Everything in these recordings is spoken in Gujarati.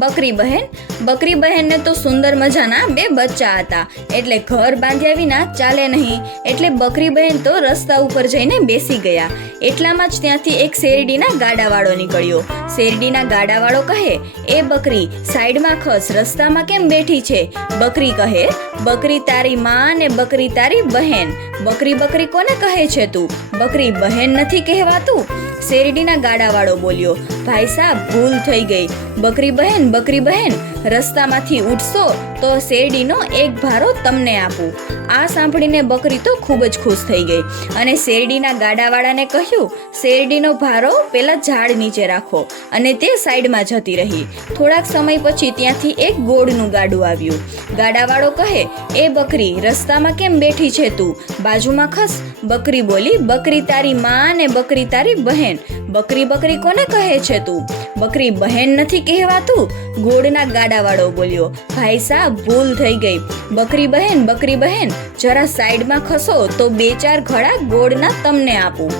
બકરી બહેનને તો સુંદર મજાના 2 બચ્ચા હતા, એટલે ઘર બાંધ્યા વિના ચાલે નહીં. એટલે બકરી બહેન તો રસ્તા ઉપર જઈને બેસી ગયા. એટલામાં જ ત્યાંથી એક શેરડીના ગાડાવાળો નીકળ્યો. શેરડીના ગાડાવાળો કહે, એ બકરી સાઈડમાં ખસ, રસ્તામાં કેમ બેઠી છે? બકરી કહે, બકરી તારી માં ને બકરી તારી બહેન. બકરી કોને કહે છે તું? બકરી બહેન નથી કહેવાતું. શેરડીના ગાડાવાળો બોલ્યો, ભાઈ સાહેબ, ભૂલ થઈ ગઈ. બકરી બહેન, રસ્તામાંથી ઉઠશો તો શેરડીનો એક ભારો તમને આપું. આ સાંભળીને બકરી તો ખૂબ જ ખુશ થઈ ગઈ અને શેરડીના ગાડાવાળાને કહ્યું, શેરડીનો ભારો પેલા ઝાડ નીચે રાખો, અને તે સાઈડમાં જતી રહી. થોડાક સમય પછી ત્યાંથી એક ગોળનું ગાડું આવ્યું. ગાડાવાળો કહે, એ બકરી, રસ્તામાં કેમ બેઠી છે તું? બાજુમાં ખસ. બકરી બોલી, બકરી તારી માં ને બકરી તારી બહેન. બકરી કોને કહે છે તું? બકરી બહેન નથી કહેવાતું. ગોળના ગાડાવાળો બોલ્યો, ભાઈ સાહેબ, ભૂલ થઈ ગઈ. બકરી બહેન, જરા સાઈડમાં ખસો તો 2-4 ઘડા ગોળના તમને આપું.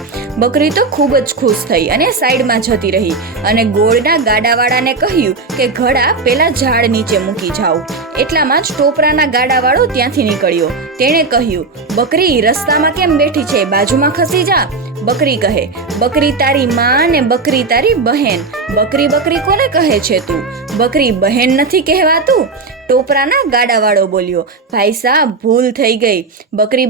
બકરી તો ખૂબ જ ખુશ થઈ અને સાઈડમાં જતી રહી અને ગોળના ગાડાવાળાને કહ્યું કે ઘડા પેલા ઝાડ નીચે મૂકી જાઓ. એટલામાં જ ટોપરાના ગાડાવાળો ત્યાંથી નીકળ્યો. તેણે કહ્યું, બકરી, રસ્તામાં કેમ બેઠી છે? બાજુમાં ખસી જા. બકરી કહે, બકરી તારી માં ને બકરી તારી બહેન. બકરી કોને કહે છે તું? બકરી બહેન નથી કહેવાતું. ટોપરાના ગાડાવાળો બોલ્યો, ભાઈ સાહેબ, ભૂલ થઈ ગઈ. બકરી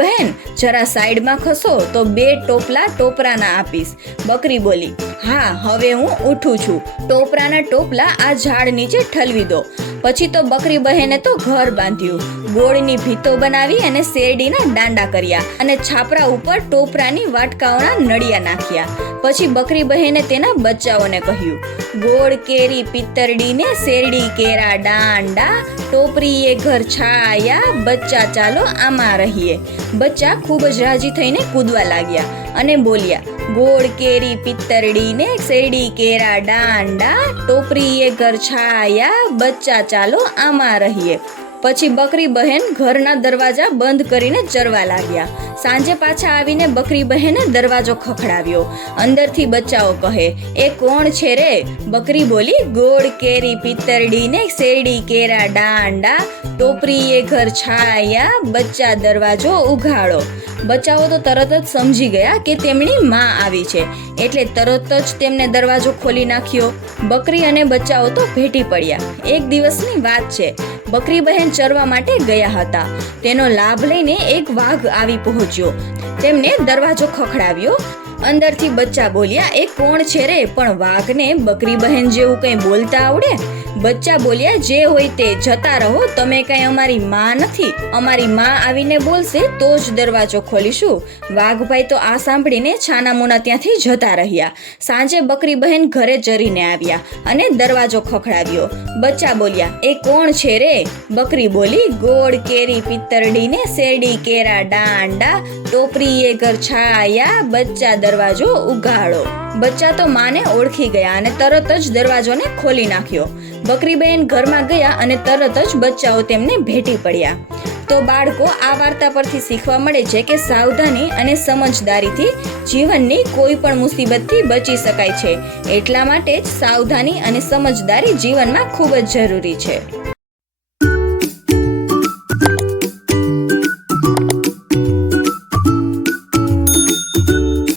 બહેન, જરા સાઈડમાં ખસો તો 2 ટોપલા ટોપરાના આપીશ. બકરી બોલી, હા, હવે હું ઉઠું છું. ટોપરાના ટોપલા આ ઝાડ નીચે ઠલવી દો. પછી તો બકરી બહેને તો ઘર બાંધ્યું, ગોળની ભીતો બનાવી અને શેરડીના દાંડા કર્યા અને છાપરા ઉપર ટોપરાની વાટકાઓના નળિયા નાખ્યા. પછી બકરી બહેને તેના બચ્ચાઓને કહ્યું, ગોળ કેરી પિત્તરડી ને શેરડી કેરા દાંડા, ટોપરીએ ઘર છાયા, બચ્ચા ચાલો આમાં રહીએ. બચ્ચા ખૂબ જ રાજી થઈને કૂદવા લાગ્યા અને બોલ્યા, ગોળ કેરી પિત્તરડી ને શેરડી કેરા દાંડા, ટોપરીએ ઘર છાયા, બચ્ચા ચાલો આમાં રહીએ. પછી બકરી બહેન ઘરના દરવાજા બંધ કરીને ચરવા લાગ્યા. સાંજે પાછા આવીને બકરી બહેને દરવાજો ખખડાવ્યો. અંદરથી બચ્ચાઓ કહે, એ કોણ છે રે? બકરી બોલી, ગોળ કેરી પિત્તરડી ને શેરડી કેરા દાંડા, ટોપરીએ ઘર છાયા, બચ્ચા દરવાજો ઉઘાડો. બચ્ચાઓ તો તરત જ સમજી ગયા કે તેમની માં આવી છે, એટલે તરત જ તેમને દરવાજો ખોલી નાખ્યો. બકરી અને બચ્ચાઓ તો ભેટી પડ્યા. એક દિવસની વાત છે. બકરી બહેન ચરવા માટે ગયા હતા. તેનો લાભ લઈને એક વાઘ આવી પહોંચ્યો. તેમને દરવાજો ખખડાવ્યો. અંદરથી બચ્ચા બોલ્યા, એ કોણ છે રે? પણ વાઘને બકરી બહેન જેવું કંઈ બોલતા આવડે? બચ્ચા બોલ્યા, જે હોય તે, જતા રહો, તમે કઈ અમારી માં નથી. અમારી માં આવીને બોલશે તો જ દરવાજો ખોલીશું. વાઘભાઈ તો આ સાંભળીને છાનામુના ત્યાંથી જતા રહ્યા. સાંજે બકરી બહેન ઘરે ચરીને આવ્યા અને દરવાજો ખખડાવ્યો. બચ્ચા બોલ્યા, એ કોણ છે રે? બકરી બોલી, ગોળ કેરી પિત્તરડી ને શેરડી કેરા દાંડા, ટોપરીએ ઘર છાયા, બચ્ચા દરવાજો ઉઘાડો. બચ્ચા તો માને ઓળખી ગયા અને તરત જ દરવાજોને ખોલી નાખ્યો. બકરી બહેન ઘરમાં ગયા અને તરત જ બચ્ચાઓ તેમને ભેટી પડ્યા. તો બાળકો, આ વાર્તા પરથી શીખવા મળે છે કે સાવધાની અને સમજદારીથી જીવનની કોઈ પણ મુસીબતથી બચી શકાય છે. એટલા માટે જ સાવધાની અને સમજદારી જીવનમાં ખૂબ જ જરૂરી છે.